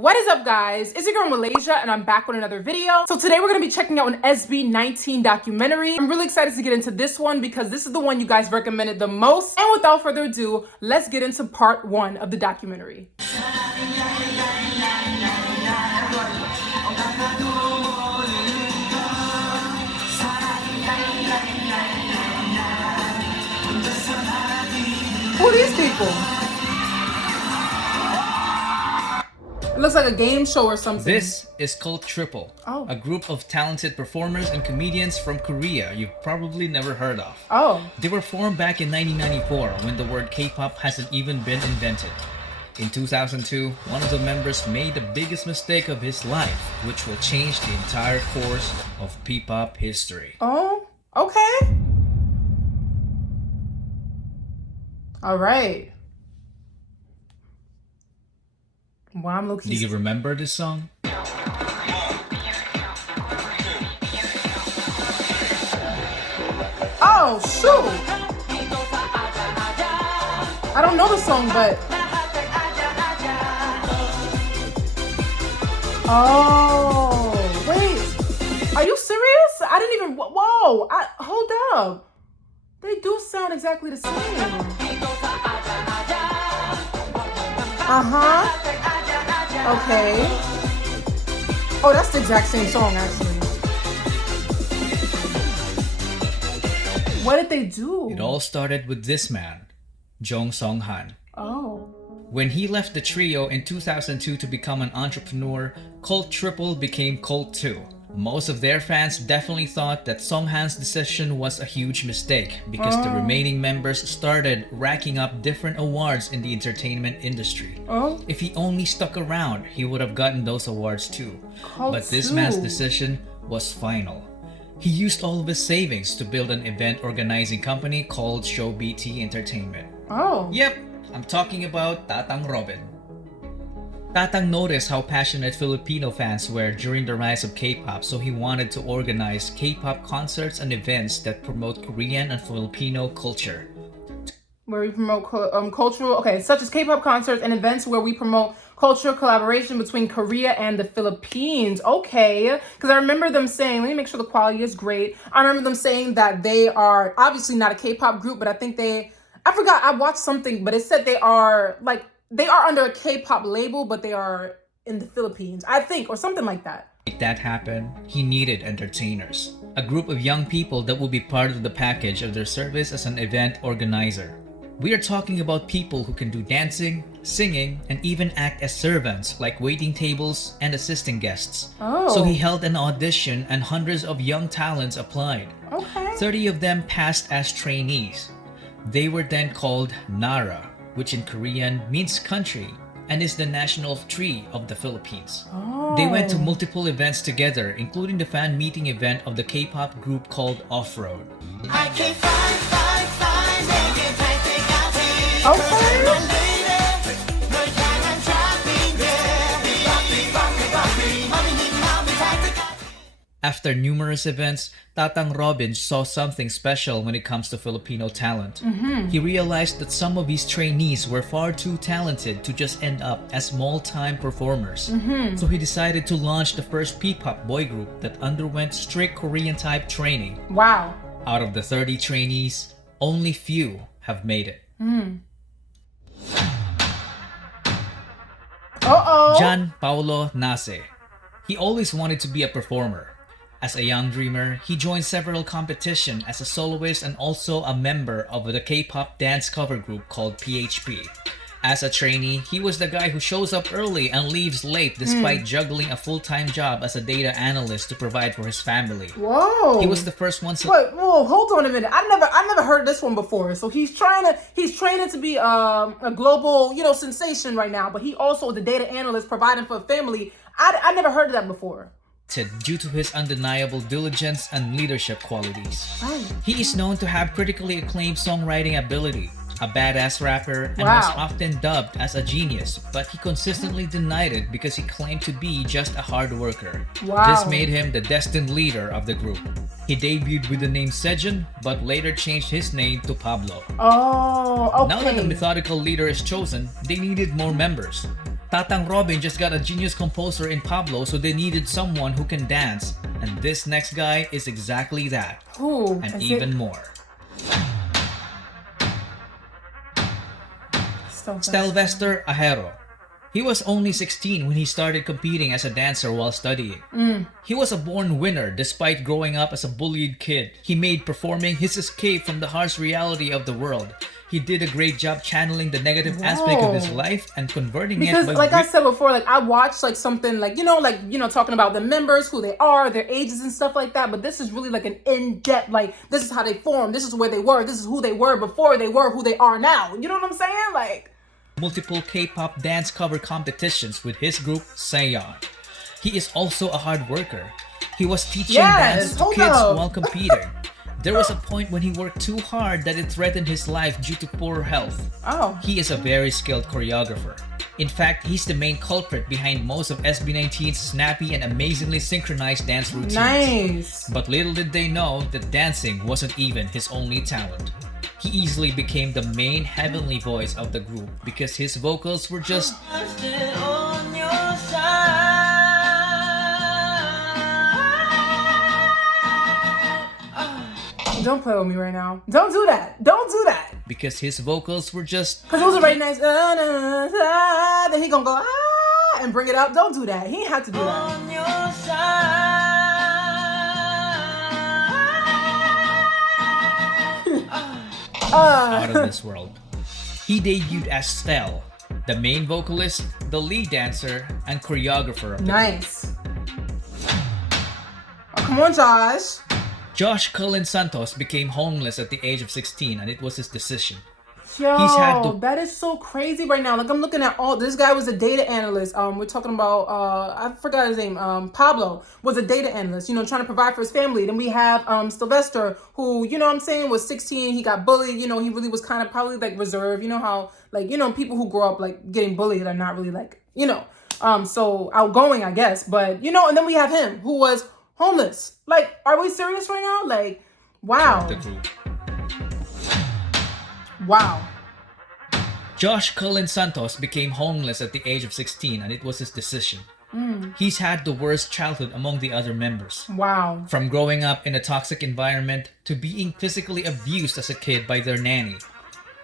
What is up, guys? It's your girl Malaysia and I'm back with another video. So today we're going to be checking out an SB19 documentary. I'm really excited to get into this one because this is the one you guys recommended the most. And without further ado, let's get into part 1 of the documentary. Who are these people? It looks like a game show or something. This is called Triple, a group of talented performers and comedians from Korea you've probably never heard of. They were formed back in 1994 when the word K-pop hasn't even been invented. In 2002, one of the members made the biggest mistake of his life, which will change the entire course of P-pop history. Oh, okay. All right. Wow, I'm looking. Do you remember this song? Oh, shoot! I don't know the song, but... Oh, wait. Are you serious? I didn't even... Whoa! Hold up. They do sound exactly the same. Uh-huh. Okay. Oh, that's the exact same song, actually. What did they do? It all started with this man, Jong Song-han. Oh. When he left the trio in 2002 to become an entrepreneur, Cult Triple became Cult 2. Most of their fans definitely thought that Song-han's decision was a huge mistake because the remaining members started racking up different awards in the entertainment industry. If he only stuck around, he would have gotten those awards too. But this man's decision was final. He used all of his savings to build an event organizing company called Show BT Entertainment. Yep, I'm talking about Tatang Robin. Tatang noticed how passionate Filipino fans were during the rise of K-pop, so he wanted to organize K-pop concerts and events that promote Korean and Filipino culture. Where we promote cultural, such as K-pop concerts and events where we promote cultural collaboration between Korea and the Philippines. Okay, because I remember them saying, let me make sure the quality is great. I remember them saying that they are obviously not a K-pop group, but I think I forgot, I watched something, but it said they are under a K-pop label, but they are in the Philippines, I think, or something like that. To make that happen, he needed entertainers. A group of young people that would be part of the package of their service as an event organizer. We are talking about people who can do dancing, singing, and even act as servants, like waiting tables and assisting guests. So he held an audition and hundreds of young talents applied. 30 of them passed as trainees. They were then called Nara, which in Korean means country and is the national tree of the Philippines. They went to multiple events together, including the fan meeting event of the K-pop group called Off-Road. After numerous events, Tatang Robin saw something special when it comes to Filipino talent. He realized that some of his trainees were far too talented to just end up as small-time performers. So he decided to launch the first P-pop boy group that underwent strict Korean-type training. Wow. Out of the 30 trainees, only few have made it. Jan Paulo Nase. He always wanted to be a performer. As a young dreamer, he joined several competitions as a soloist and also a member of the K-pop dance cover group called PHP. As a trainee, he was the guy who shows up early and leaves late despite juggling a full-time job as a data analyst to provide for his family. Whoa! He was the first one. Wait, whoa, hold on a minute. I never heard this one before. So he's training to be a global, sensation right now. But he also the data analyst providing for a family. I never heard of that before. Due to his undeniable diligence and leadership qualities. He is known to have critically acclaimed songwriting ability, a badass rapper, and was often dubbed as a genius, but he consistently denied it because he claimed to be just a hard worker. This made him the destined leader of the group. He debuted with the name Sejun, but later changed his name to Pablo. Now that the methodical leader is chosen, they needed more members. Tatang Robin just got a genius composer in Pablo, so they needed someone who can dance. And this next guy is exactly that. Who? And Is even it more. Stell? Ahero. He was only 16 when he started competing as a dancer while studying. He was a born winner despite growing up as a bullied kid. He made performing his escape from the harsh reality of the world. He did a great job channeling the negative aspect of his life and converting because it by like I said before, like I watched like something like talking about the members, who they are, their ages and stuff like that, but this is really like an in-depth, like this is how they formed, this is where they were, this is who they were before they were who they are now. You know what I'm saying? Like multiple K-pop dance cover competitions with his group Saeon. He is also a hard worker. He was teaching dance to kids while competing. There was a point when he worked too hard that it threatened his life due to poor health. He is a very skilled choreographer. In fact, he's the main culprit behind most of SB19's snappy and amazingly synchronized dance routines. Nice. But little did they know that dancing wasn't even his only talent. He easily became the main heavenly voice of the group because his vocals were just... Don't play with me right now. Don't do that. Don't do that. Because his vocals were just... Because it was a very nice... then he gonna go... and bring it up. Don't do that. He ain't have to do that. Out of this world. He debuted as Stell, the main vocalist, the lead dancer, and choreographer of the Nice. Oh, come on, Josh. Josh Cullen Santos became homeless at the age of 16, and it was his decision. Yo, that is so crazy right now. Like I'm looking at this guy was a data analyst. We're talking about I forgot his name. Pablo was a data analyst, trying to provide for his family. Then we have Sylvester, who, was 16, he got bullied, he really was kind of probably like reserved, how like, people who grow up like getting bullied are not really like, so outgoing, I guess. But and then we have him who was homeless. Like, are we serious right now? Like, wow. The group. Wow. Josh Cullen Santos became homeless at the age of 16, and it was his decision. He's had the worst childhood among the other members. Wow. From growing up in a toxic environment to being physically abused as a kid by their nanny.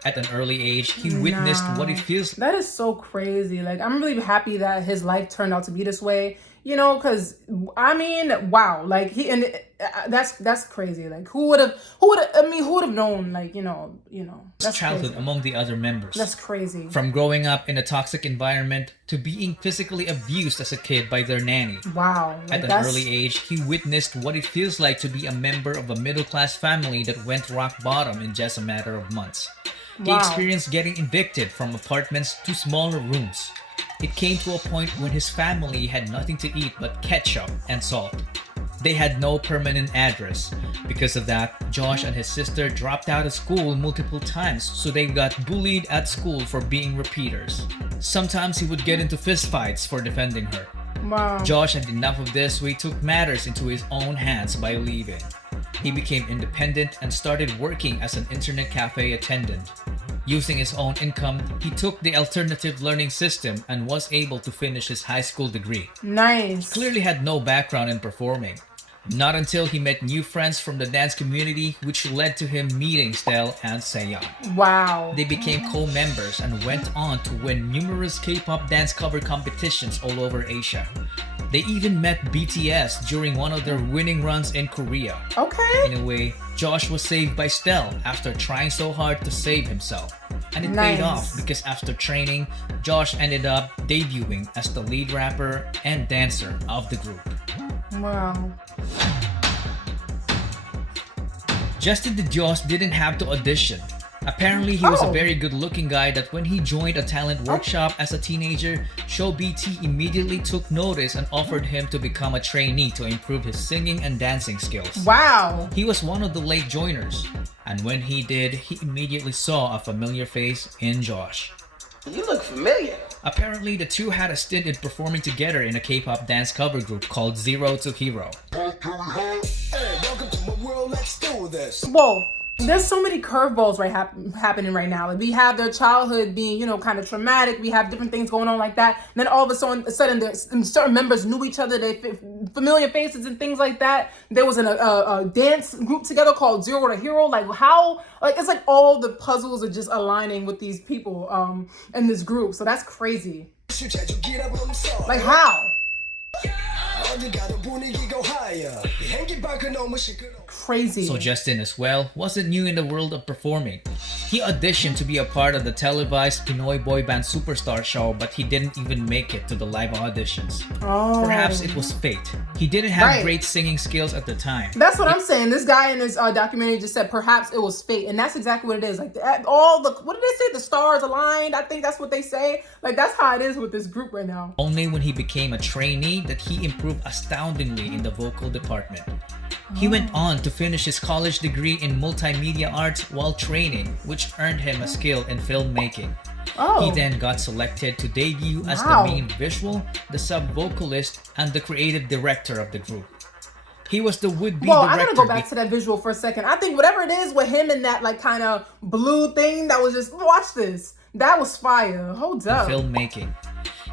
At an early age, he witnessed what it feels like. That is so crazy. Like, I'm really happy that his life turned out to be this way. Because wow, like that's crazy. Like who would have known? Like that's childhood crazy. Among the other members. That's crazy. From growing up in a toxic environment to being physically abused as a kid by their nanny. Wow. At an early age, he witnessed what it feels like to be a member of a middle-class family that went rock bottom in just a matter of months. He experienced getting evicted from apartments to smaller rooms. It came to a point when his family had nothing to eat but ketchup and salt. They had no permanent address. Because of that, Josh and his sister dropped out of school multiple times, so they got bullied at school for being repeaters. Sometimes he would get into fistfights for defending her. Wow. Josh had enough of this, so he took matters into his own hands by leaving. He became independent and started working as an internet cafe attendant. Using his own income, he took the alternative learning system and was able to finish his high school degree. Nice. Clearly had no background in performing. Not until he met new friends from the dance community, which led to him meeting Stell and Saeon. Wow. They became co-members and went on to win numerous K-pop dance cover competitions all over Asia. They even met BTS during one of their winning runs in Korea. Okay. In a way, Josh was saved by Stell after trying so hard to save himself. And it paid off because after training, Josh ended up debuting as the lead rapper and dancer of the group. Wow. Justin De Dios didn't have to audition. Apparently, he was a very good-looking guy that when he joined a talent workshop as a teenager, Show BT immediately took notice and offered him to become a trainee to improve his singing and dancing skills. Wow. He was one of the late joiners, and when he did, he immediately saw a familiar face in Josh. You look familiar. Apparently, the two had a stint in performing together in a K-pop dance cover group called Zero to Hero. Hey, welcome to my world, let's do this. Whoa. There's so many curveballs happening right now. Like we have their childhood being, kind of traumatic. We have different things going on like that. And then all of a sudden, certain members knew each other. They familiar faces and things like that. There was a dance group together called Zero to Hero. Like how, like it's like all the puzzles are just aligning with these people in this group. So that's crazy. Like how? Crazy. So Justin as well wasn't new in the world of performing. He auditioned to be a part of the televised Pinoy boy band Superstar show, but he didn't even make it to the live auditions. Oh. Perhaps it was fate. He didn't have great singing skills at the time. That's what I'm saying. This guy in this documentary just said perhaps it was fate, and that's exactly what it is. Like what did they say? The stars aligned. I think that's what they say. Like that's how it is with this group right now. Only when he became a trainee that he improved astoundingly in the vocal department. He went on to finish his college degree in multimedia arts while training, which earned him a skill in filmmaking. He then got selected to debut as the main visual, the sub-vocalist, and the creative director of the group. He was the would-be director. I gotta go back to that visual for a second. I think whatever it is with him and that like kind of blue thing that was just, watch this. That was fire. Hold up. Filmmaking.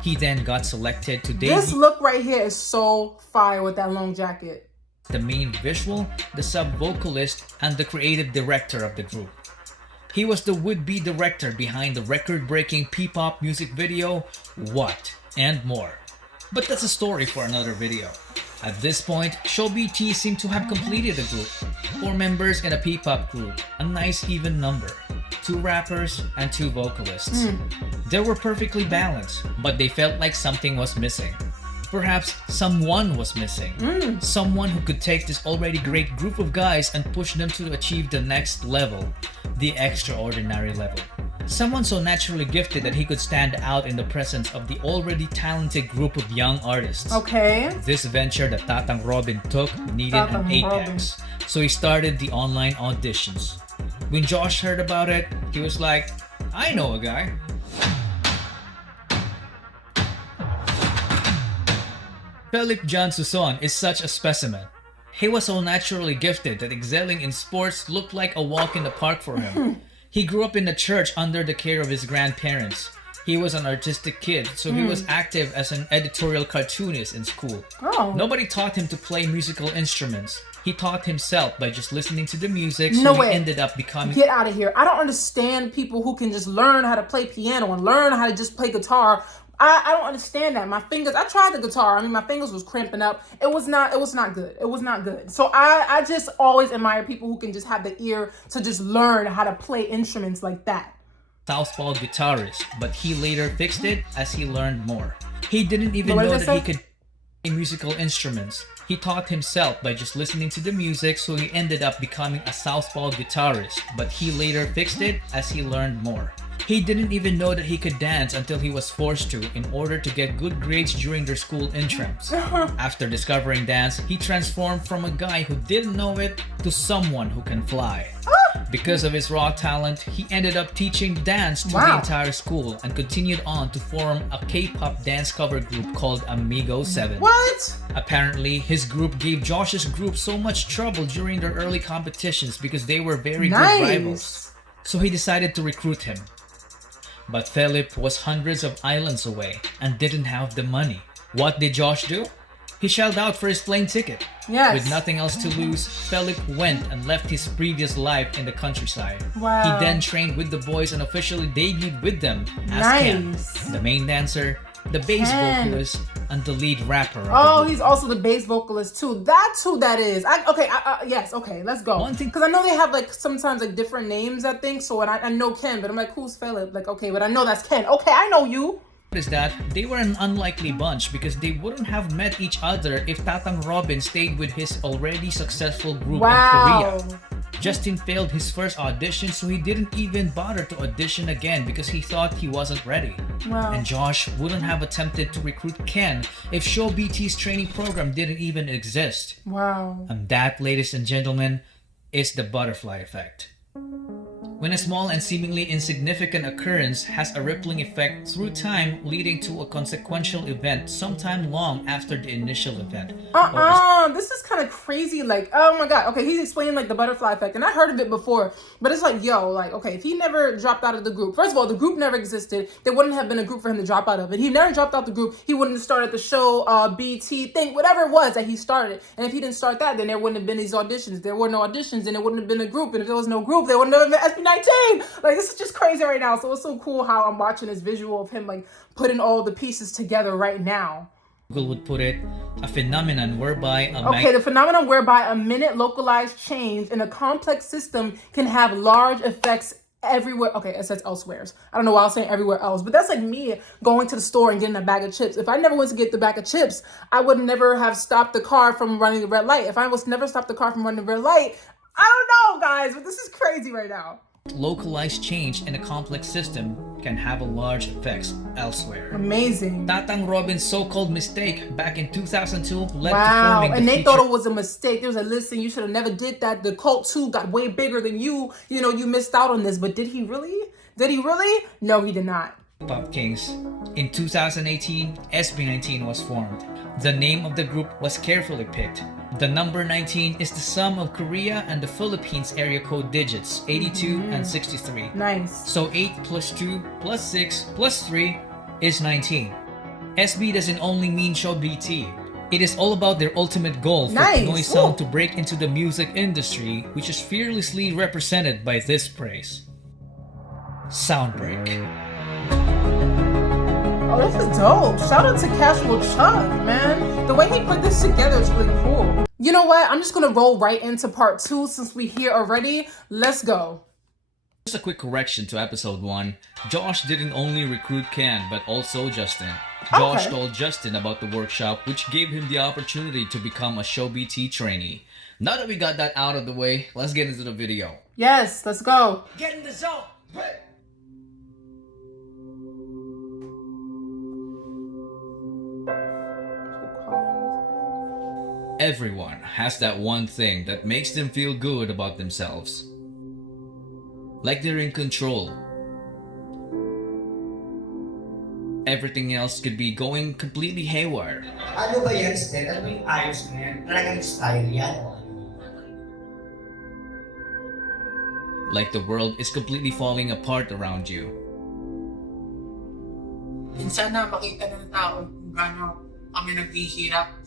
He then got selected to debut. This look right here is so fire with that long jacket. The main visual, the sub-vocalist, and the creative director of the group. He was the would-be director behind the record-breaking P-pop music video, What, and more. But that's a story for another video. At this point, ShowBT seemed to have completed the group. 4 members in a P-pop group, a nice even number. 2 rappers and 2 vocalists. They were perfectly balanced, but they felt like something was missing. Perhaps someone was missing. Someone who could take this already great group of guys and push them to achieve the next level, the extraordinary level. Someone so naturally gifted that he could stand out in the presence of the already talented group of young artists. Okay. This venture that Tatang Robin took needed an apex, so he started the online auditions. When Josh heard about it, he was like, I know a guy. Philip John Suson is such a specimen. He was so naturally gifted that excelling in sports looked like a walk in the park for him. He grew up in the church under the care of his grandparents. He was an artistic kid, so he was active as an editorial cartoonist in school. Nobody taught him to play musical instruments. He taught himself by just listening to the music, so he ended up becoming... Get out of here. I don't understand people who can just learn how to play piano and learn how to just play guitar. I don't understand that. My fingers, I tried the guitar. I mean, my fingers was cramping up. It was not good. It was not good. So I just always admire people who can just have the ear to just learn how to play instruments like that. Southpaw guitarist, but he later fixed it as he learned more. He didn't even know that he could play musical instruments. He taught himself by just listening to the music, so he ended up becoming a southpaw guitarist, but he later fixed it as he learned more. He didn't even know that he could dance until he was forced to in order to get good grades during their school intrams. After discovering dance, he transformed from a guy who didn't know it to someone who can fly. Because of his raw talent, he ended up teaching dance to the entire school and continued on to form a K-pop dance cover group called Amigo 7. What? Apparently, his group gave Josh's group so much trouble during their early competitions because they were very good rivals. So he decided to recruit him. But Philip was hundreds of islands away and didn't have the money. What did Josh do? He shelled out for his plane ticket. Yes. With nothing else to lose, Philip went and left his previous life in the countryside. Wow. He then trained with the boys and officially debuted with them as Ken, the main dancer, the bass vocalist, and the lead rapper of the group. He's also the bass vocalist too. That's who that is. Yes, okay, let's go. One thing, because I know they have like sometimes like different names, I think. So I know Ken, but I'm like, who's Philip? Like, okay, but I know that's Ken. Okay, I know you. Is that they were an unlikely bunch because they wouldn't have met each other if Tatang Robin stayed with his already successful group in Korea. Justin failed his first audition, so he didn't even bother to audition again because he thought he wasn't ready. And Josh wouldn't have attempted to recruit Ken if ShowBT's training program didn't even exist. And that, ladies and gentlemen, is the butterfly effect. when a small and seemingly insignificant occurrence has a rippling effect through time, leading to a consequential event sometime long after the initial event. This is kind of crazy. Like, oh my god. Okay, he's explaining like the butterfly effect, and I heard of it before, but it's like, yo, like, okay, if he never dropped out of the group, first of all, the group never existed. There wouldn't have been a group for him to drop out of. If he never dropped out the group, he wouldn't have started the show, BT thing, whatever it was that he started. And if he didn't start that, then there wouldn't have been these auditions. There were no auditions, and there wouldn't have been a group. And if there was no group, there wouldn't have been SB19. Like, this is just crazy right now. So it's so cool how I'm watching this visual of him like putting all the pieces together right now. Google would put it, a phenomenon whereby the phenomenon whereby a minute localized change in a complex system can have large effects everywhere. Okay, it says elsewhere. I don't know why I was saying everywhere else, but that's like me going to the store and getting a bag of chips. If I never went to get the bag of chips, I would never have stopped the car from running the red light. If I was never stopped the car from running the red light, I don't know, guys, but this is crazy right now. localized change in a complex system can have a large effects elsewhere. Amazing. Tatang Robin's so-called mistake back in 2002 led to Wow, forming and the they thought it was a mistake. There was a listen, you should have never did that. The cult too got way bigger than you. You know, you missed out on this. But did he really? Did he really? No, he did not. Pop Kings. In 2018, SB19 was formed. The name of the group was carefully picked. The number 19 is the sum of Korea and the Philippines area code digits 82 and 63. Nice. So 8 plus 2 plus 6 plus 3 is 19. SB doesn't only mean show BT. It is all about their ultimate goal for Nice. Pinoy sound to break into the music industry, which is fearlessly represented by this praise. Soundbreak. Oh, this is dope. Shout out to Casual Chuck, man. The way he put this together is really cool. You know what? I'm just gonna roll right into part 2 since we're here already. Let's go. Just a quick correction to episode 1. Josh didn't only recruit Ken, but also Justin. Josh told Justin about the workshop, which gave him the opportunity to become a Show BT trainee. Now that we got that out of the way, let's get into the video. Yes, let's go. Get in the zone. Right. Everyone has that one thing that makes them feel good about themselves. Like they're in control. Everything else could be going completely haywire. Ano ba yan, Stell? Ano ba yung ayos na yan? Talagang style yan. Like the world is completely falling apart around you. Minsan na makita ng tao kung gaano kami naghihirap.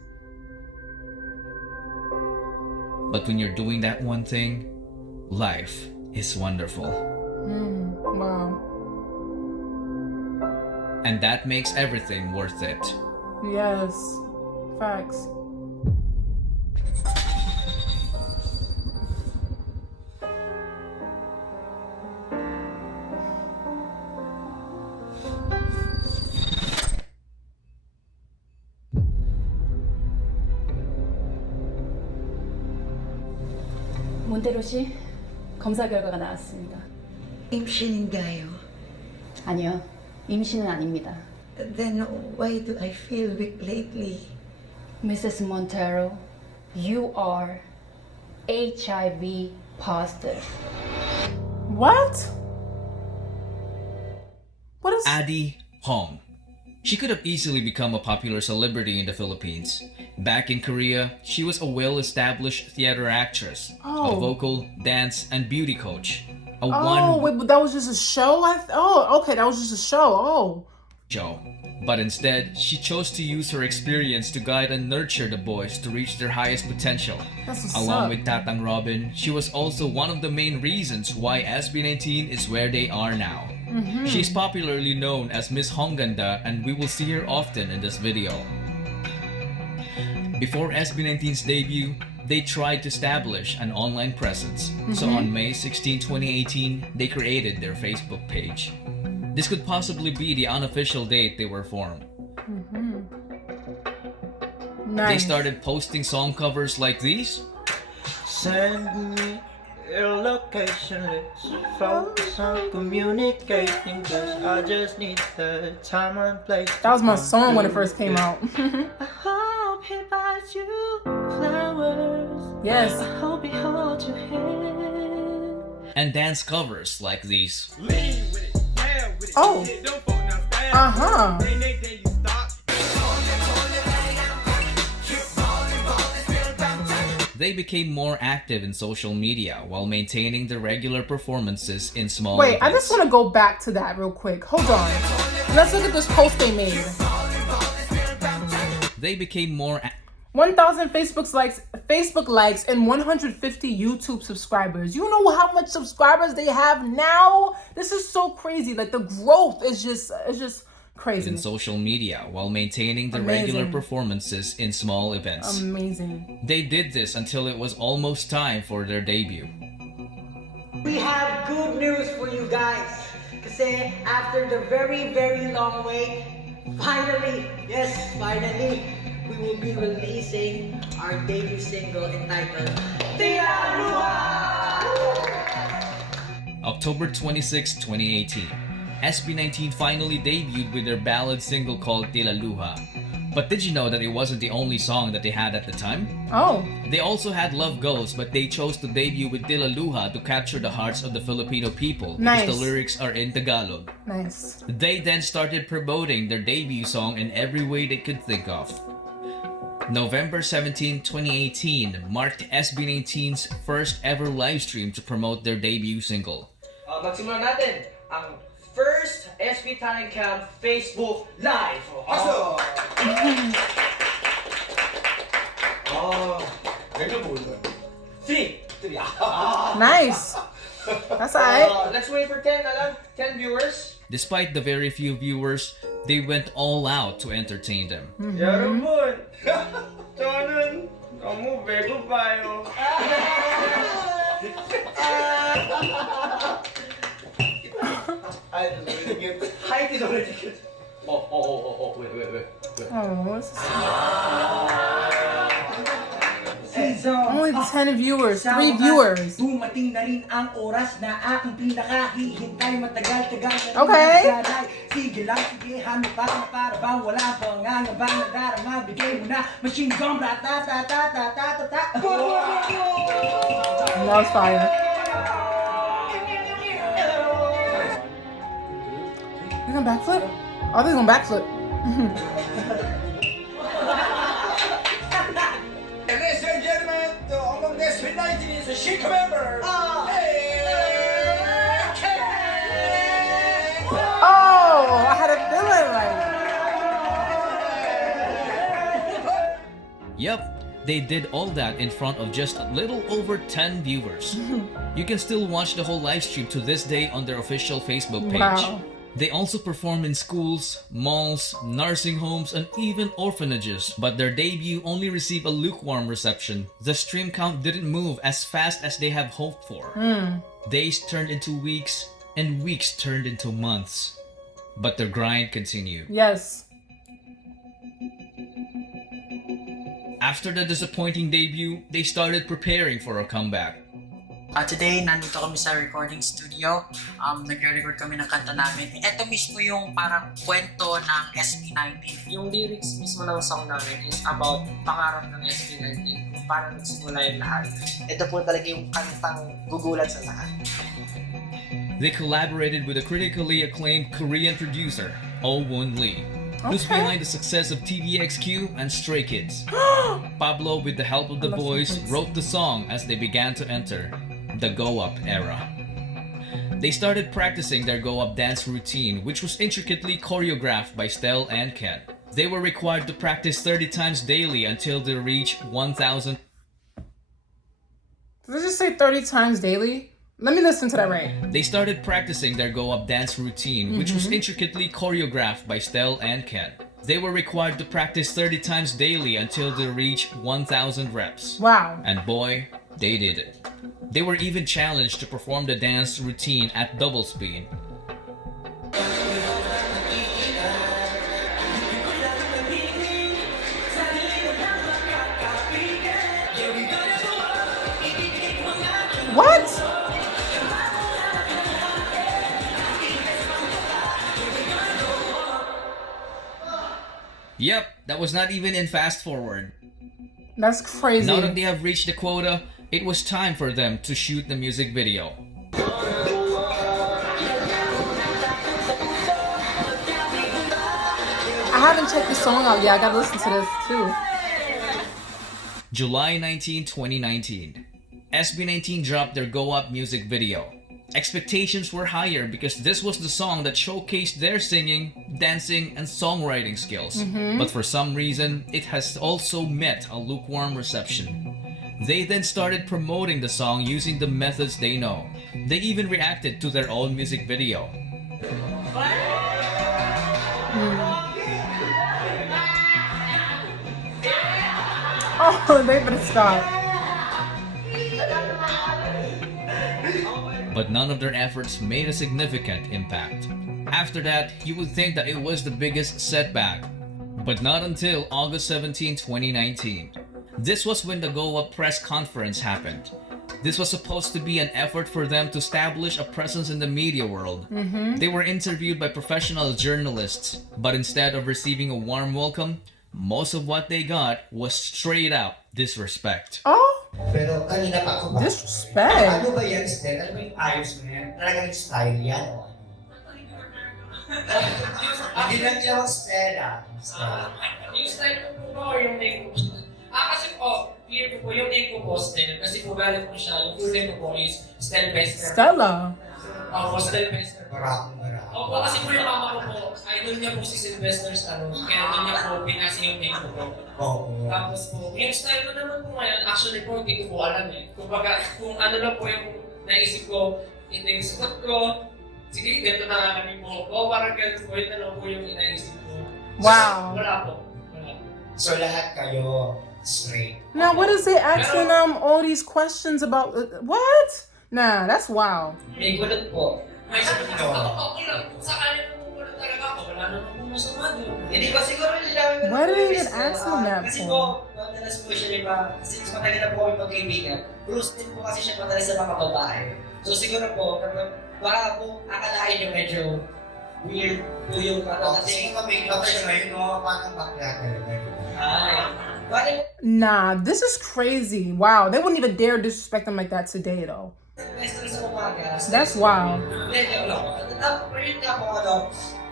But when you're doing that one thing, life is wonderful. Wow. And that makes everything worth it. Yes. Facts. 몬테로 씨, 검사 결과가 나왔습니다. 임신인가요? 아니요, 임신은 아닙니다. Then why do I feel weak lately? Mrs. Montero, you are HIV positive. What? What is... Addie Hong. She could have easily become a popular celebrity in the Philippines. Back in Korea, she was a well-established theater actress, a vocal, dance, and beauty coach. Wait, but that was just a show? Okay, that was just a show. Show. But instead, she chose to use her experience to guide and nurture the boys to reach their highest potential. That's what's Along up. with Tatang Robin, she was also one of the main reasons why SB19 is where they are now. She's popularly known as Miss Hongganda, and we will see her often in this video. Before SB19's debut, they tried to establish an online presence. So on May 16, 2018, they created their Facebook page. This could possibly be the unofficial date they were formed. Nice. They started posting song covers like these. Send me your location, let's focus on communicating, cause I just need the time and place. That was my song when it first came out. I hope he buys you flowers. Yes. I hope he holds your hand. and dance covers like these. Oh. Uh-huh. They became more active in social media while maintaining the regular performances in small Wait, I events. just want to go back to that real quick. Hold on. Let's look at this post they made. They became more 1,000 Facebook likes and 150 YouTube subscribers. You know how much subscribers they have now? This is so crazy. Like the growth is just crazy. in social media while maintaining the Amazing. regular performances in small events. Amazing. They did this until it was almost time for their debut. We have good news for you guys. Kasi after the very, very long wait, finally, yes, finally, we will be releasing our debut single entitled Tila Luha! October 26, 2018. SB19 finally debuted with their ballad single called Tila Luha. But did you know that it wasn't the only song that they had at the time? Oh. They also had Love Goes, but they chose to debut with Tila Luha to capture the hearts of the Filipino people because the Nice. lyrics are in Tagalog. Nice. They then started promoting their debut song in every way they could think of. November 17, 2018 marked SB19's first ever live stream to promote their debut single. Magsimulan natin ang first SB Talent Camp Facebook Live. Oh. Three. Nice. That's alright. Let's wait for 10 viewers. Despite the very few viewers, they went all out to entertain them. 여러분, 저는 너무 배고파요. Height is already good. Oh, wait. Oh, only 10 viewers, 3 viewers. Dumating na rin ang oras na aking pinakahihintay. Matagal-tagal na rin Okay. naglalay. Sige lang, sige, hano pa na para bang wala pangangabang nadarama. Bigay mo na, machine gun, ratatatatatatatata. That was fire. You gonna backflip? Oh, they're gonna backflip. Ladies and gentlemen, among the SB19 is a chic member. Oh, I had a feeling like. Yup, they did all that in front of just a little over 10 viewers. You can still watch the whole live stream to this day on their official Facebook page. Wow. They also perform in schools, malls, nursing homes, and even orphanages, but their debut only received a lukewarm reception. The stream count didn't move as fast as they have hoped for. Days turned into weeks, and weeks turned into months. But their grind continued. Yes. After the disappointing debut, they started preparing for a comeback. Today, nandito kami sa recording studio. Nagre-record kami ng kanta namin. Ito mismo yung parang kwento ng SB19. Yung lyrics mismo ng song namin is about pangarap ng SB19, kung paano nagsimula yung lahat. Ito po talaga yung kantang gugulat sa lahat. They collaborated with a critically acclaimed Korean producer, Oh-Woon Lee, who's Okay. behind the success of TVXQ and Stray Kids. Pablo, with the help of the love boys, Stray Kids. wrote the song as they began to enter the go-up era. They started practicing their go-up dance routine, which was intricately choreographed by Stell and Ken. They were required to practice 30 times daily until they reached 1,000. Did I just say 30 times daily? Let me listen to that right. They started practicing their go-up dance routine, which was intricately choreographed by Stell and Ken. They were required to practice 30 times daily until they reached 1,000 reps. Wow. And boy, they did it. They were even challenged to perform the dance routine at double speed. What? Yep, that was not even in fast forward. That's crazy. Now that they have reached the quota, it was time for them to shoot the music video. I haven't checked this song out yet. I gotta listen to this too. July 19, 2019. SB19 dropped their Go Up music video. Expectations were higher because this was the song that showcased their singing, dancing, and songwriting skills. But for some reason, it has also met a lukewarm reception. They then started promoting the song using the methods they know. They even reacted to their own music video. Oh, they better stop. But none of their efforts made a significant impact. After that, you would think that it was the biggest setback. But not until August 17, 2019. This was when the Go Up press conference happened. This was supposed to be an effort for them to establish a presence in the media world. They were interviewed by professional journalists, but instead of receiving a warm welcome, most of what they got was straight out disrespect. Oh, Pero kanina pa ako ba? disrespect. Ano ba yan, Stell? Ano ba yung ayos mo yan? Talagang style yan? Hindi lang tinawag Stell Yung style ko po yung name ko. Kasi po, clear ko po, yung name ko po, Stell. Kasi po galit ko siya, yung full name ko po is Stell Bester. Stella. Ako, Stell Bester. Marami. Opo, kasi po yung mama ko po, idol niya po si Sylvester Stallone. Kaya doon niya po pinasi yung name ko po. Oo. Tapos po, yung style ko naman po ngayon, actually po, hindi ko po alam eh. Kumbaga, kung ano lang po yung naisip ko, ito yung suot ko, sige, ganito na lang kami po. O, parang ganito po, yun na lang po yung inaisip ko. Wow. Wala po. Wala. So lahat kayo straight. Now, what is they asking all these questions about? What? Nah, that's wild. May gulot po. May sabi ko, ako lang, sa kanya naman po talaga ako, wala naman po masama doon. Hindi ko siguro nila. Why do they even ask him that Kasi for? po, madalas po siya, di ba? Kasi mas matagal na po kami magkaibigan. Bruce din po kasi siya madalas sa mga babae. So siguro po, baka po akalain niyo medyo weird po yung Kasi kung make-up siya ngayon, no, parang bakla talaga. Ay. Nah, this is crazy. Wow, they wouldn't even dare disrespect them like that today, though. That's wild. Medyo lang. Pero yun nga po,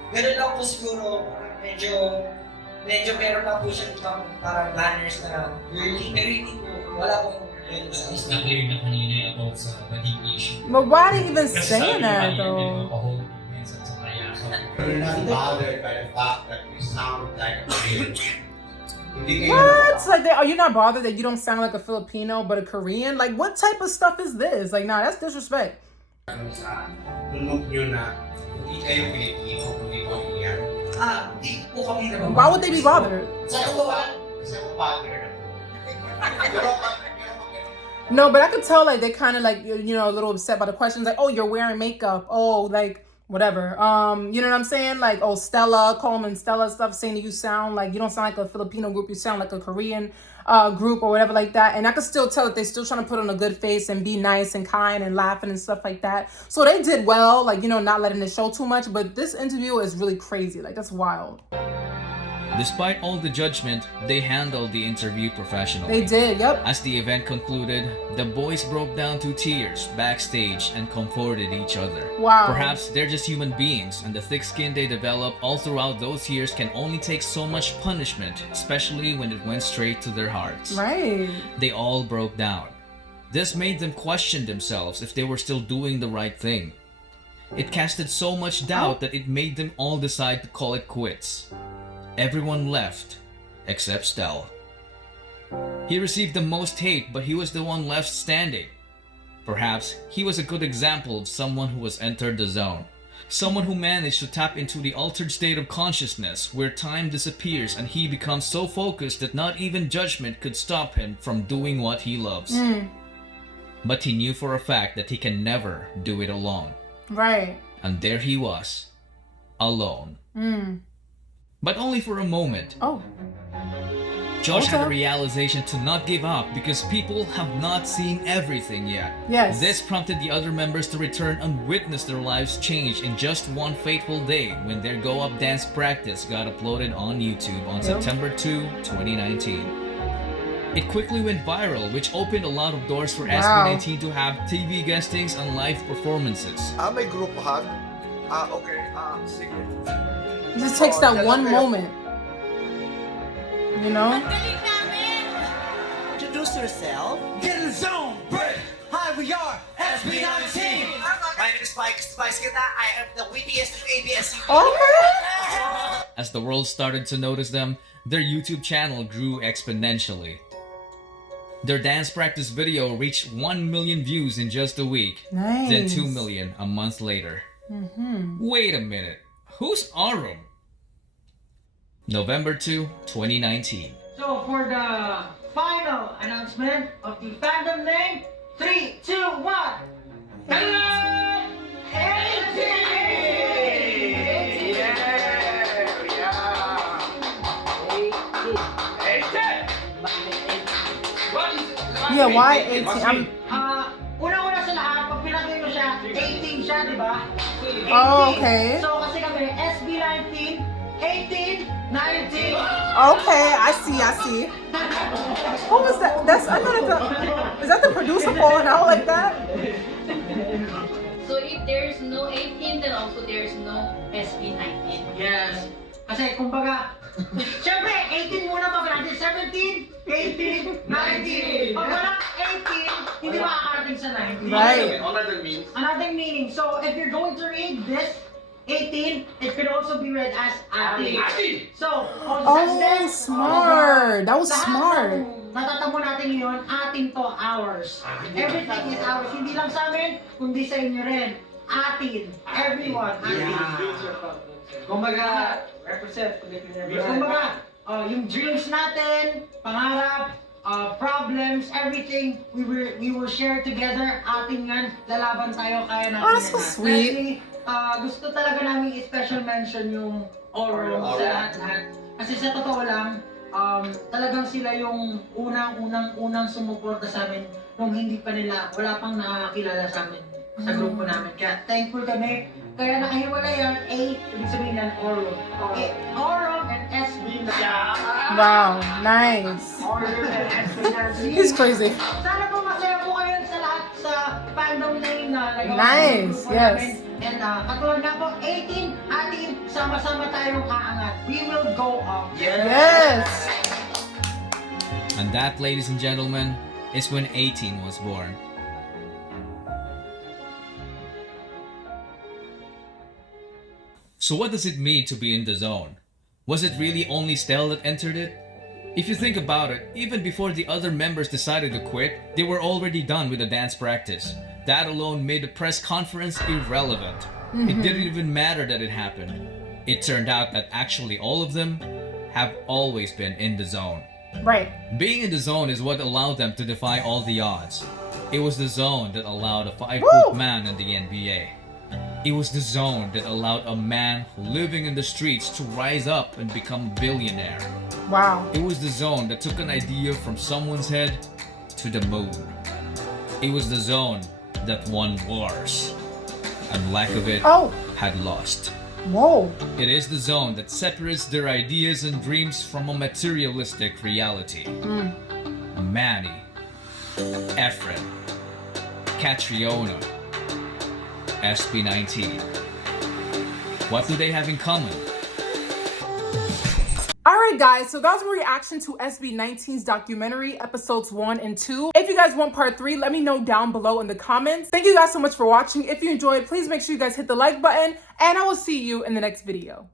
gano'n lang po siguro, medyo meron lang po siya parang manners na girly, pero hindi po, wala po yun sa isa. Na-clear na kanina about sa bading issue. But why are they even saying that, though? You're not bothered by the fact that you sound like a Korean. What? Like, are you not bothered that you don't sound like a Filipino but a Korean? Like, what type of stuff is this? Like, nah, that's disrespect. Tunog nyo na hindi kayo Pilipino, kundi Korean. Hindi po kami naman. Why would they be bothered? Kasi ako bothered. No, but I could tell, like, they kind of, like, you know, a little upset by the questions. Like, oh, you're wearing makeup. Oh, like, whatever. You know what I'm saying? Like, oh, Stella, Coleman, Stella stuff, saying that you sound like, you don't sound like a Filipino group, you sound like a Korean group or whatever like that. And I could still tell that they're still trying to put on a good face and be nice and kind and laughing and stuff like that. So they did well, like, you know, not letting it show too much. But this interview is really crazy. Like, that's wild. Despite all the judgment, they handled the interview professionally. They did, yep. As the event concluded, the boys broke down to tears backstage and comforted each other. Wow. Perhaps they're just human beings, and the thick skin they develop all throughout those years can only take so much punishment, especially when it went straight to their hearts. Right. They all broke down. This made them question themselves if they were still doing the right thing. It casted so much doubt that it made them all decide to call it quits. Everyone left, except Stell. He received the most hate, but he was the one left standing. Perhaps he was a good example of someone who has entered the zone. Someone who managed to tap into the altered state of consciousness where time disappears and he becomes so focused that not even judgment could stop him from doing what he loves. But he knew for a fact that he can never do it alone. Right. And there he was, alone. But only for a moment. Oh. Josh had a Okay. realization to not give up because people have not seen everything yet. Yes. This prompted the other members to return and witness their lives change in just one fateful day when their Go Up dance practice got uploaded on YouTube on September 2, 2019. It quickly went viral, which opened a lot of doors for SB19 to have TV guestings and live performances. May grupo hug? Okay. Sige. It just takes that one moment. you know? Introduce yourself. Get in the zone. Break. Hi, we are SB19. My name is Spice Kita. I am the wittiest of ABS. As the world started to notice them, their YouTube channel grew exponentially. Their dance practice video reached 1 million views in just a week, Nice. then 2 million a month later. Wait a minute, who's Arum? November 2, 2019. So for the final announcement of the fandom name, 3, 2, 1. Yeah, why 18? Una-una sa lahat, pag pinagay mo siya, 18 siya, di ba? Oh, okay. So kasi kami, SB19, 18, 19. Okay, I see. What was that? That's is that the producer falling out like that? So if there's no 18, then also there's no SB19. Yes. Kasi kumbaga, syempre, 18 muna pag natin, 17, 18, 19. Pag walang 18, hindi makakarating sa 19. Right. Another meaning. So if you're going to read this, 18, it could also be read as atin. So, Oh, smart. That was smart. Natatamo natin yun, atin to, ours. Everything is ours. Hindi lang sa amin, kundi sa inyo rin. Atin. Everyone. Atin. Kumbaga, represent. Kumbaga, yung dreams natin, pangarap, problems, everything, we will share together. Atin yan, lalaban tayo, kaya natin. Oh, that's so sweet. Especially, gusto talaga namin i-special mention yung Orum sa lahat-lahat. Kasi sa totoo lang, talagang sila yung unang sumuporta sa amin nung hindi pa nila, wala pang nakakilala sa amin sa grupo namin. Kaya thankful kami. Kaya nakahiwala yan, ibig sabihin yan, Orum. Orum and SB. Wow, nice. Orum and SB. He's crazy. Sana po masaya po kayo sa lahat sa fandom name na nagawa. Nice, yes. And katulad nga po, 18, atin, sama-sama tayong kaangat. We will go up. Yes. And that, ladies and gentlemen, is when 18 was born. So what does it mean to be in the zone? Was it really only Stell that entered it? If you think about it, even before the other members decided to quit, they were already done with the dance practice. That alone made the press conference irrelevant. It didn't even matter that it happened. It turned out that actually all of them have always been in the zone. Right. Being in the zone is what allowed them to defy all the odds. It was the zone that allowed a 5-foot man in the NBA. It was the zone that allowed a man living in the streets to rise up and become a billionaire. Wow. It was the zone that took an idea from someone's head to the moon. It was the zone that won wars, and lack of it had lost. Whoa. It is the zone that separates their ideas and dreams from a materialistic reality. Manny, Efren, Catriona, SB19. What do they have in common? Alright guys, so that was a reaction to SB19's documentary, episodes 1 and 2. If you guys want part 3, let me know down below in the comments. Thank you guys so much for watching. If you enjoyed, please make sure you guys hit the like button, and I will see you in the next video.